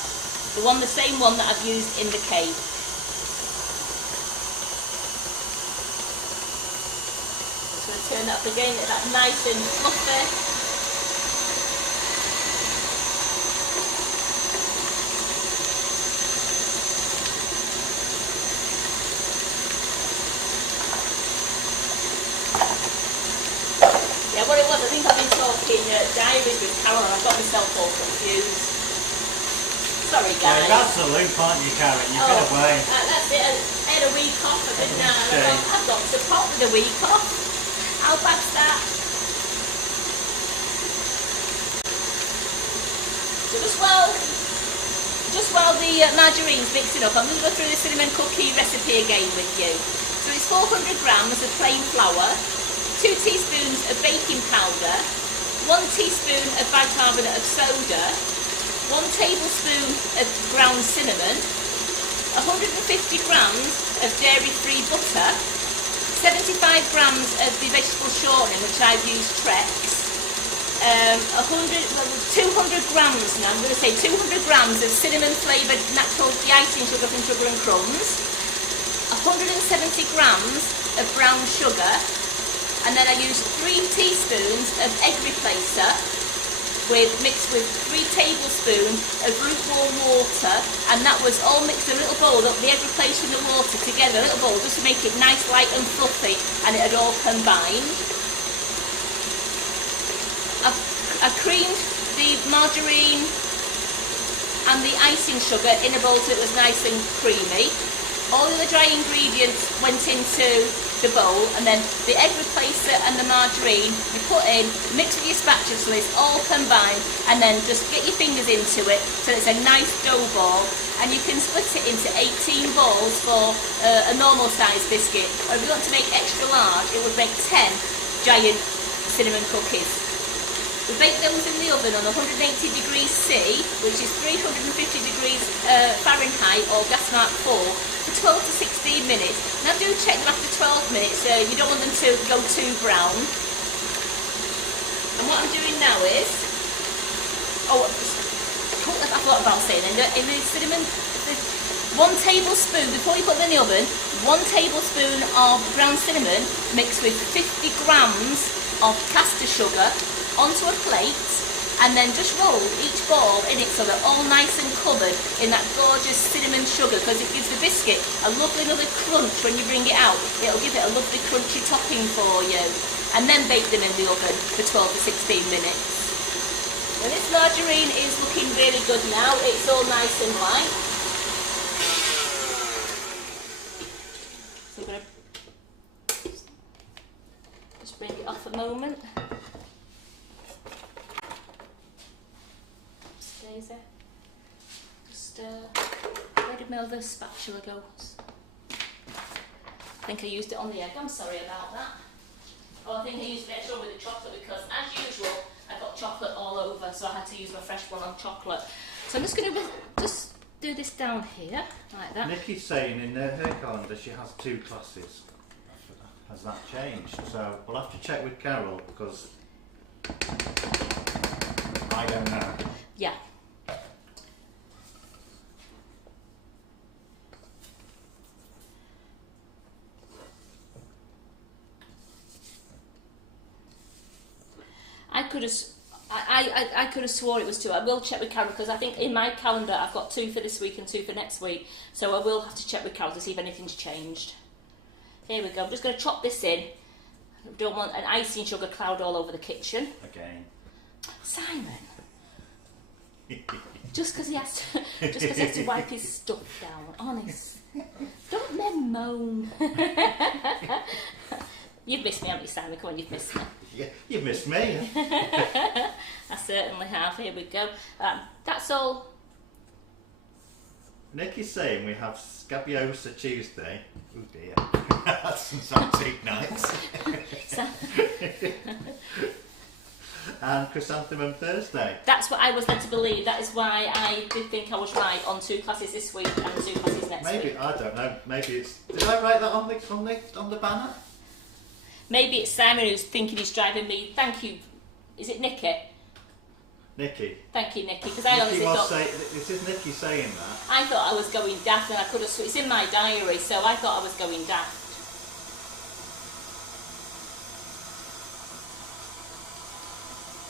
the same one that I've used in the cake. Just going to turn that up again, get that nice and fluffy. What it was, I think I've been talking diaries with Carol and I've got myself all confused. Sorry guys. Yeah, that's the loop, aren't you, Karen? You've been away. That's it. I had a week off, I didn't know. I've got to pot with a week off. How bad's that? So just while the margarine's mixing up, I'm going to go through the cinnamon cookie recipe again with you. So it's 400 grams of plain flour, 2 teaspoons of baking powder, 1 teaspoon of bicarbonate of soda, 1 tablespoon of ground cinnamon, 150 grams of dairy-free butter, 75 grams of the vegetable shortening, which I've used Trex, 200 grams now, I'm going to say 200 grams of cinnamon flavoured natural de-icing sugar from Sugar and Crumbs, 170 grams of brown sugar, and then I used 3 teaspoons of egg replacer mixed with 3 tablespoons of lukewarm water, and that was all mixed in a little bowl, the egg replacer and the water together, a little bowl, just to make it nice, light and fluffy, and it had all combined. I've creamed the margarine and the icing sugar in a bowl so it was nice and creamy. All the dry ingredients went into the bowl, and then the egg replacer and the margarine you put in, mix with your spatula so it's all combined, and then just get your fingers into it so it's a nice dough ball, and you can split it into 18 balls for a normal size biscuit, or if you want to make extra large it would make 10 giant cinnamon cookies. We bake those in the oven on 180 degrees C, which is 350 degrees Fahrenheit or gas mark 4, for 12 to 16 minutes. Now do check them after 12 minutes, you don't want them to go too brown. And what I'm doing now is, I thought about saying, in the cinnamon, 1 tablespoon, before you put them in the oven, 1 tablespoon of ground cinnamon mixed with 50 grams of caster sugar onto a plate, and then just roll each ball in it so they're all nice and covered in that gorgeous cinnamon sugar, because it gives the biscuit a lovely crunch when you bring it out. It'll give it a lovely crunchy topping for you, and then bake them in the oven for 12 to 16 minutes. Now this margarine is looking really good now, it's all nice and light. So I'm going to just bring it off a moment. Just where did my other spatula go? I think I used it on the egg, I'm sorry about that. Oh, I think I used it extra with the chocolate because, as usual, I got chocolate all over, so I had to use my fresh one on chocolate. So I'm just going to just do this down here, like that. Nikki's saying in her calendar she has 2 classes. Has that changed? So we'll have to check with Carol because I don't know. Yeah. could have. I could have swore it was 2. I will check with Carol because I think in my calendar I've got 2 for this week and 2 for next week. So I will have to check with Carol to see if anything's changed. Here we go. I'm just going to chop this in. I don't want an icing sugar cloud all over the kitchen. Again. Simon. Just because he has to wipe his stuff down. Honest. Don't then moan. You've missed me, haven't you, Simon? Come on, you've missed me. Yeah, you've missed me. I certainly have. Here we go. That's all. Nicky's saying we have Scabiosa Tuesday. Oh dear. That doesn't sound too nice. And Chrysanthemum Thursday. That's what I was led to believe. That is why I did think I was right on 2 classes this week and 2 classes next week. Maybe, I don't know. Maybe it's. Did I write that on the banner? Maybe it's Simon who's thinking he's driving me. Thank you. Is it Nicky? Nicky. Thank you, Nicky. Because I honestly thought. This is Nicky saying that. I thought I was going daft, and I could have. It's in my diary, so I thought I was going daft.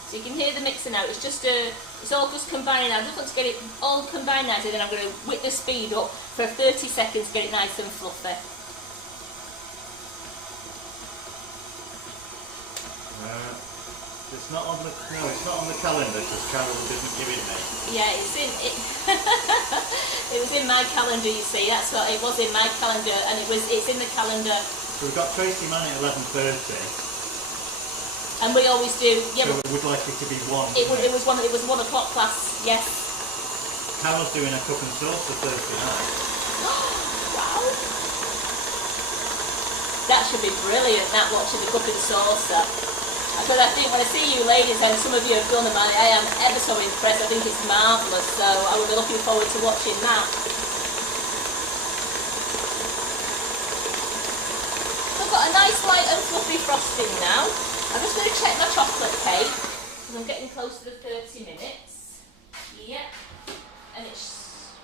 So you can hear the mixer now. It's just it's all just combining now. I just want to get it all combined nicely. Then I'm going to whip the speed up for 30 seconds to get it nice and fluffy. It's not on the calendar because Carol didn't give it me. Yeah, it's in it. It was in my calendar. You see, that's what it was in my calendar, and it's in the calendar. So we've got Tracy Mann at 11:30. And we always do. Yeah. So we'd like it to be 1. It was 1. It was 1 o'clock class. Yes. Carol's doing a cup and sauce for Thursday night. Wow. That should be brilliant. That watching the cup and saucer. Because I think when I see you ladies, and some of you have done them, I am ever so impressed. I think it's marvellous. So I will be looking forward to watching that. So I've got a nice light and fluffy frosting now. I'm just going to check my chocolate cake because I'm getting close to the 30 minutes. Yep. And it's...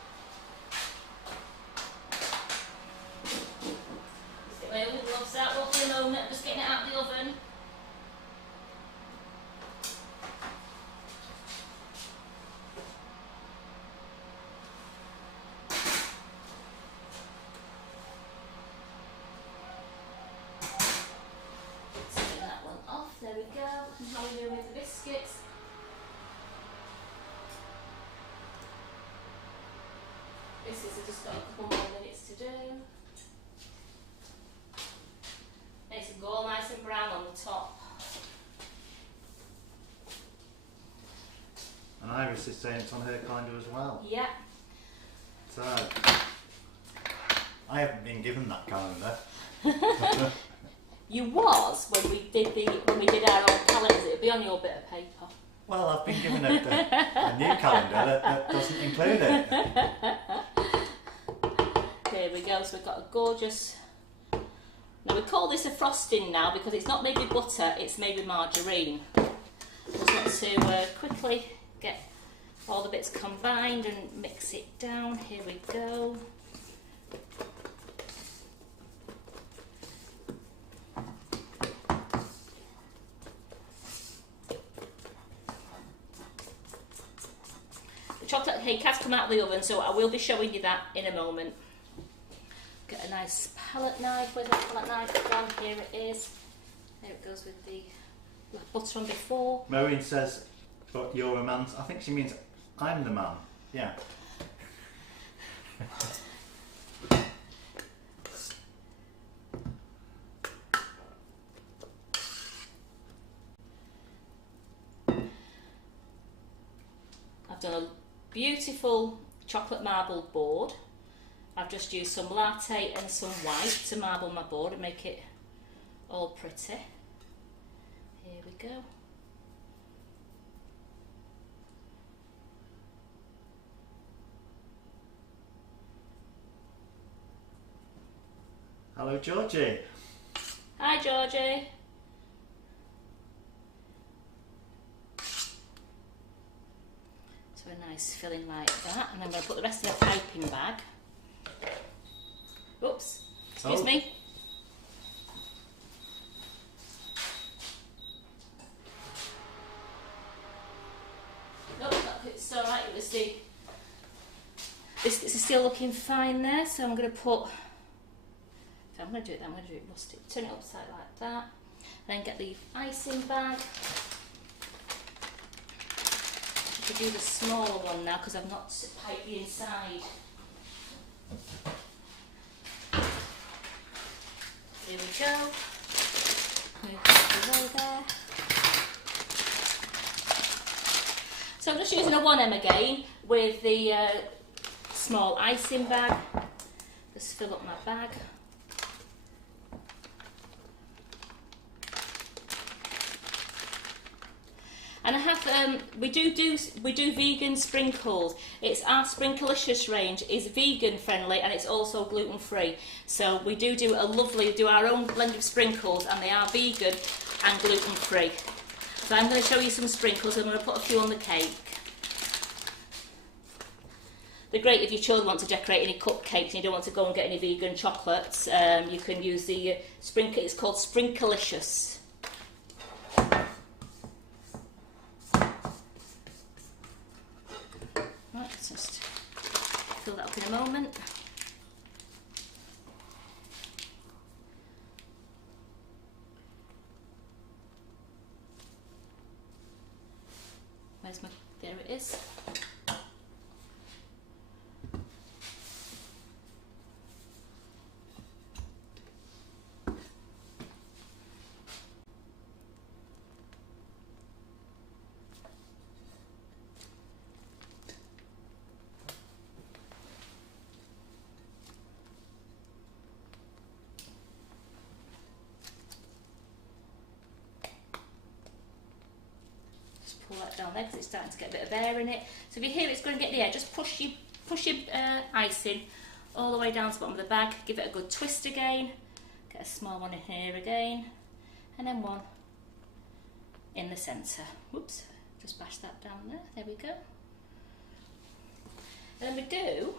Just get my oven gloves out. Won't be a moment. I'm just getting it out of the oven. There we go. And how are we doing with the biscuits? Biscuits have just got a couple more minutes to do. Makes them go all nice and brown on the top. And Iris is saying it's on her calendar as well. Yeah. So I haven't been given that calendar. You was when we did our own calendars. It'll be on your bit of paper. Well, I've been given a new calendar that doesn't include it. Here we go. So we've got a gorgeous. Now we call this a frosting now because it's not made with butter. It's made with margarine. Just want to quickly get all the bits combined and mix it down. Here we go. Chocolate cake has come out of the oven, so I will be showing you that in a moment. Get a nice palette knife. Where's my palette knife gone? Here it is. There it goes with the butter on before. Maureen says, but you're a man. I think she means I'm the man. Yeah. I've done a beautiful chocolate marble board. I've just used some latte and some white to marble my board and make it all pretty. Here we go. Hello, Georgie. Hi, Georgie. A nice filling like that, and I'm going to put the rest in a piping bag. Oops, excuse me. it's alright. It was the biscuits are still looking fine there, so I'm going to put. If I'm going to do it, I'm going to do it rustic. Turn it upside like that, and then get the icing bag. I could do the smaller one now because I've not piped the inside. Here we go. Move that away there. So I'm just using a 1M again with the small icing bag. Just fill up my bag. And I have we do vegan sprinkles. It's our Sprinklicious range is vegan friendly and it's also gluten free. So we do our own blend of sprinkles, and they are vegan and gluten free. So I'm going to show you some sprinkles, and I'm going to put a few on the cake. They're great if your children want to decorate any cupcakes and you don't want to go and get any vegan chocolates. You can use the sprinkle. It's called Sprinklicious. Right, just fill that up in a moment. Where's my? There it is. Pull that down there because it's starting to get a bit of air in it. So if you hear it's going to get the air, just push your icing all the way down to the bottom of the bag. Give it a good twist again. Get a small one in here again, and then one in the centre. Whoops! Just bash that down there. There we go. And then we do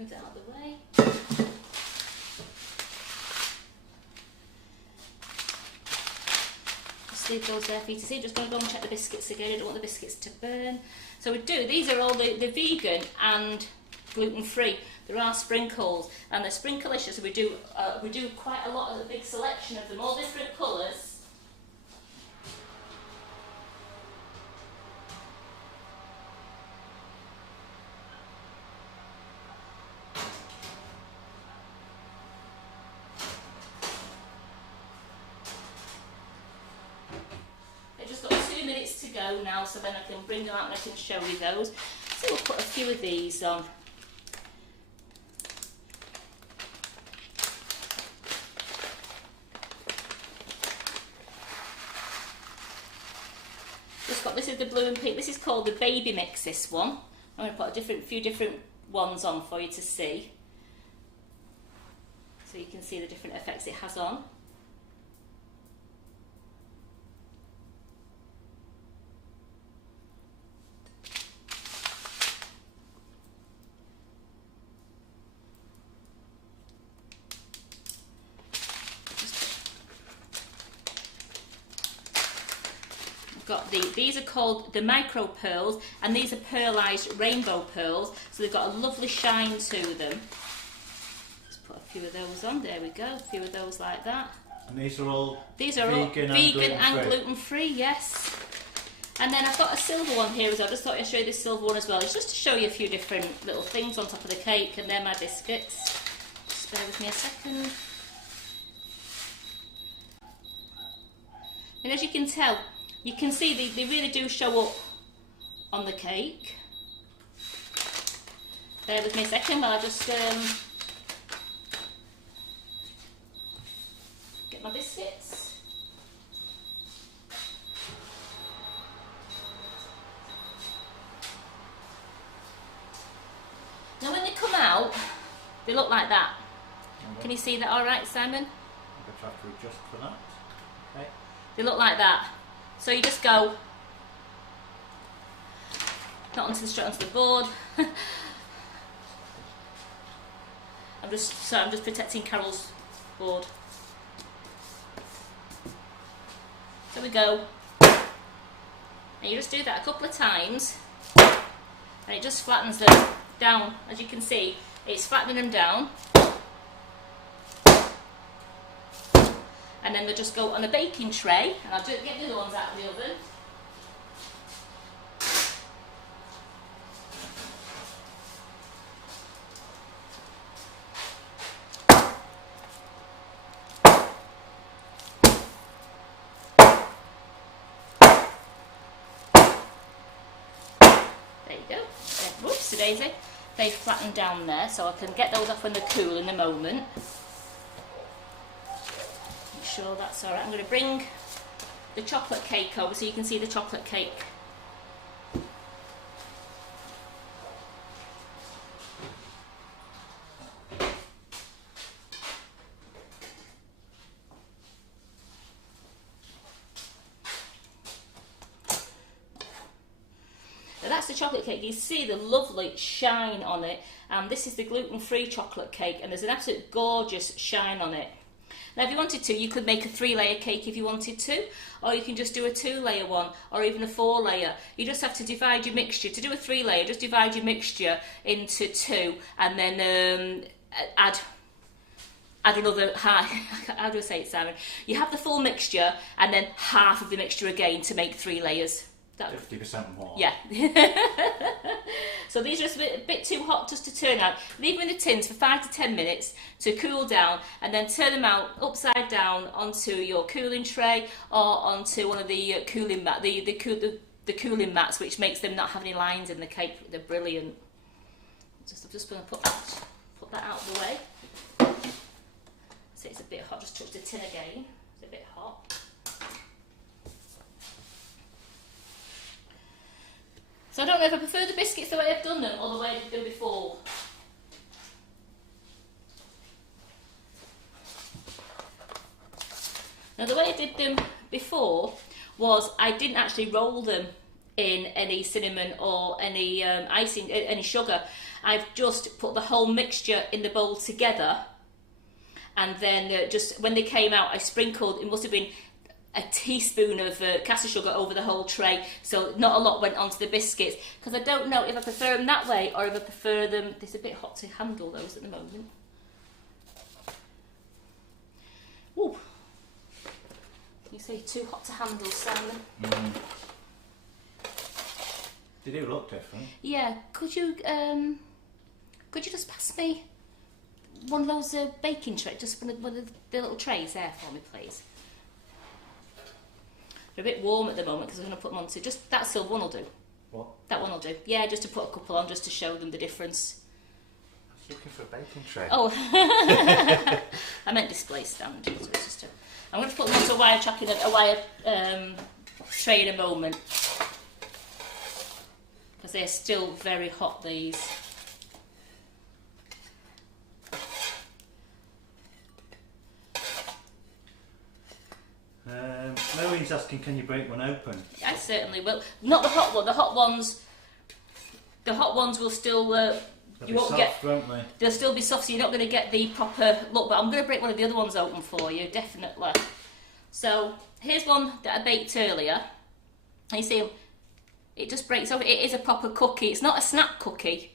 move that out of the way. Leave those there for you to see. Just going to go and check the biscuits again. I don't want the biscuits to burn. So we do. These are all the vegan and gluten free. There are sprinkles, and they're Sprinklicious. So we do quite a lot of a big selection of them, all different colours. To go now, so then I can bring them out and I can show you those. So we'll put a few of these on. Just got, this is the blue and pink. This is called the baby mix. This one. I'm going to put a few different ones on for you to see, so you can see the different effects it has on. Got these are called the micro pearls, and these are pearlized rainbow pearls, so they've got a lovely shine to them. Just put a few of those on. There we go, a few of those like that. And these are all vegan and gluten free, yes. And then I've got a silver one here as well. I just thought I'd show you this silver one as well. It's just to show you a few different little things on top of the cake, and they're my biscuits. Just bear with me a second. And as you can tell, you can see they really do show up on the cake. Bear with me a second while I just get my biscuits. Now when they come out, they look like that. Can you see that all right, Simon? I'm going to have to adjust for that. Okay. They look like that. So you just go, not straight onto the board. I'm just protecting Carol's board. So we go, and you just do that a couple of times, and it just flattens them down. As you can see, it's flattening them down. And then they'll just go on a baking tray, and I'll just get the other ones out of the oven. There you go. Whoops, daisy. They've flattened down there, so I can get those off when they're cool in a moment. Make sure that's alright. I'm going to bring the chocolate cake over so you can see the chocolate cake. That's the chocolate cake. You see the lovely shine on it, and this is the gluten-free chocolate cake, and there's an absolute gorgeous shine on it. Now if you wanted to, you could make a 3-layer cake if you wanted to, or you can just do a 2-layer one, or even a 4-layer. You just have to divide your mixture. To do a 3-layer, just divide your mixture into 2, and then add another half. How do I say it, Simon? You have the full mixture, and then half of the mixture again to make 3 layers. 50% more. Yeah. So these are just a bit too hot just to turn out. Leave them in the tins for 5 to 10 minutes to cool down, and then turn them out upside down onto your cooling tray or onto one of the cooling mat, the cooling mats, which makes them not have any lines in the cake. They're brilliant. I'm just going to put that out of the way. So it's a bit hot. Just touch the tin again. It's a bit hot. So I don't know if I prefer the biscuits the way I've done them or the way I did them before. Now the way I did them before was I didn't actually roll them in any cinnamon or any icing, any sugar. I've just put the whole mixture in the bowl together, and then just when they came out I sprinkled, it must have been a teaspoon of caster sugar over the whole tray, so not a lot went onto the biscuits, because I don't know if I prefer them that way or if I prefer them. It's a bit hot to handle those at the moment. Ooh. You say too hot to handle, Simon? They do look different. Yeah, could you just pass me one of those baking trays, just one of the little trays there for me, please? They're a bit warm at the moment because I'm going to put them onto, just that silver one will do. What? That one will do. Yeah, just to put a couple on, just to show them the difference. I was looking for a baking tray. Oh, I meant display stand. So it's just I'm going to put them onto a wire tray in a moment, because they're still very hot, these. Maureen's asking, can you break one open? I certainly will. Not the hot one. The hot ones will still. You won't soft, get. won't they? They'll still be soft, so you're not going to get the proper look. But I'm going to break one of the other ones open for you, definitely. So here's one that I baked earlier. And you see, it just breaks open. It is a proper cookie. It's not a snap cookie.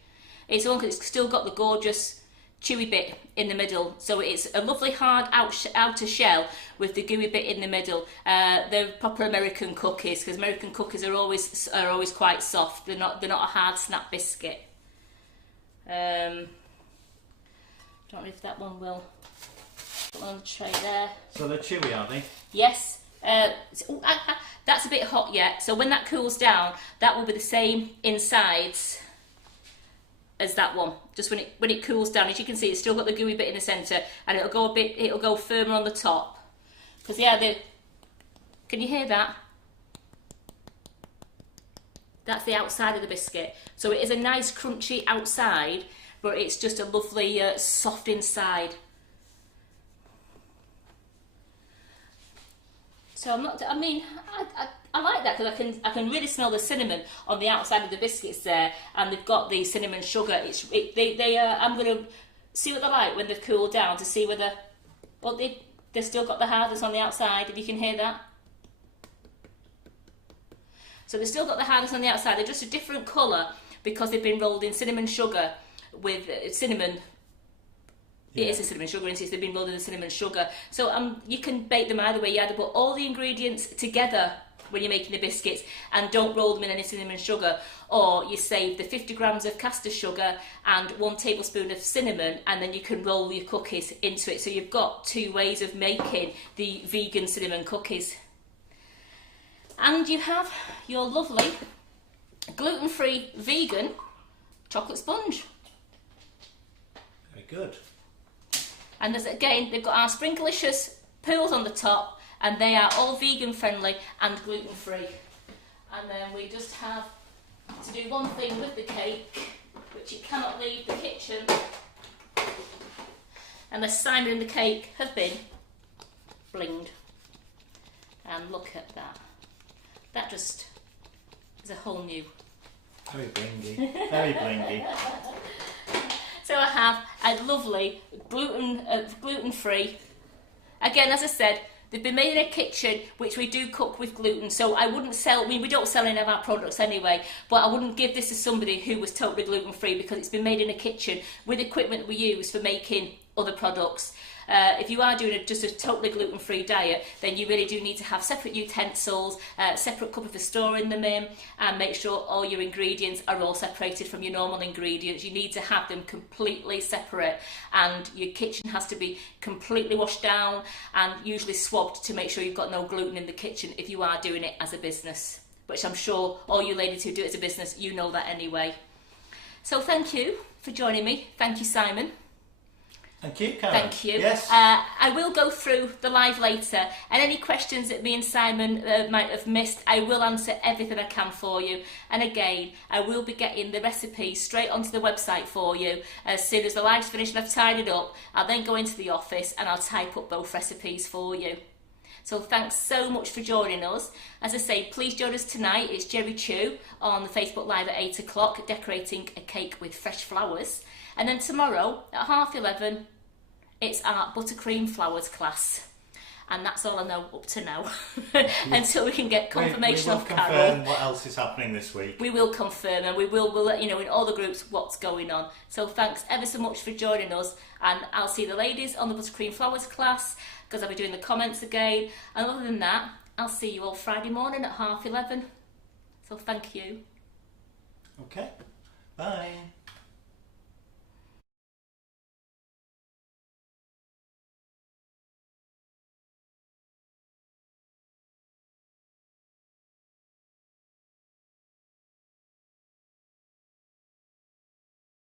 It's one because it's still got the gorgeous chewy bit in the middle, so it's a lovely hard outer shell with the gooey bit in the middle. They're proper American cookies, because American cookies are always quite soft. They're not a hard snap biscuit. Don't know if that one will put on the tray there. So they're chewy, are they? Yes. That's a bit hot yet, so when that cools down, that will be the same insides as that one. Just when it cools down, as you can see, it's still got the gooey bit in the centre, and it'll go firmer on the top. Because yeah, can you hear that? That's the outside of the biscuit. So it is a nice crunchy outside, but it's just a lovely soft inside. So I like that, because I can really smell the cinnamon on the outside of the biscuits there, and they've got the cinnamon sugar. I'm going to see what they're like when they've cooled down, to see whether, well, they've still got the hardness on the outside, if you can hear that. So they've still got the hardness on the outside. They're just a different colour, because they've been rolled in cinnamon sugar with cinnamon. Yeah. It is a cinnamon sugar, isn't it? They've been rolled in the cinnamon sugar. So you can bake them either way. You either put all the ingredients together when you're making the biscuits and don't roll them in any cinnamon sugar, or you save the 50 grams of caster sugar and 1 tablespoon of cinnamon, and then you can roll your cookies into it. So you've got 2 ways of making the vegan cinnamon cookies. And you have your lovely gluten-free vegan chocolate sponge. Very good. And there's, again, they've got our Sprinklicious pearls on the top, and they are all vegan friendly and gluten free. And then we just have to do one thing with the cake, which you cannot leave the kitchen unless Simon and the cake have been blinged. And look at that. That just is a whole new. Very blingy. Very blingy. So I have a lovely gluten-free. Again, as I said, they've been made in a kitchen, which we do cook with gluten. So I wouldn't sell. I mean, we don't sell any of our products anyway. But I wouldn't give this to somebody who was totally gluten-free, because it's been made in a kitchen with equipment we use for making other products. If you are doing just a totally gluten-free diet, then you really do need to have separate utensils, separate cuppa for storing them in, and make sure all your ingredients are all separated from your normal ingredients. You need to have them completely separate, and your kitchen has to be completely washed down and usually swabbed to make sure you've got no gluten in the kitchen if you are doing it as a business, which I'm sure all you ladies who do it as a business, you know that anyway. So thank you for joining me. Thank you, Simon. Thank you, Karen. Thank you. Yes. I will go through the live later, and any questions that me and Simon might have missed, I will answer everything I can for you. And again, I will be getting the recipe straight onto the website for you as soon as the live's finished and I've tidied up. I'll then go into the office and I'll type up both recipes for you. So thanks so much for joining us. As I say, please join us tonight. It's Jerry Chew on the Facebook Live at 8 o'clock, decorating a cake with fresh flowers. And then tomorrow at 11:30, it's our buttercream flowers class. And that's all I know up to now. Until we can get confirmation of Carol. We will confirm what else is happening this week. We will confirm, and we'll let you know in all the groups what's going on. So thanks ever so much for joining us, and I'll see the ladies on the buttercream flowers class, because I'll be doing the comments again. And other than that, I'll see you all Friday morning at 11:30. So thank you. Okay. Bye.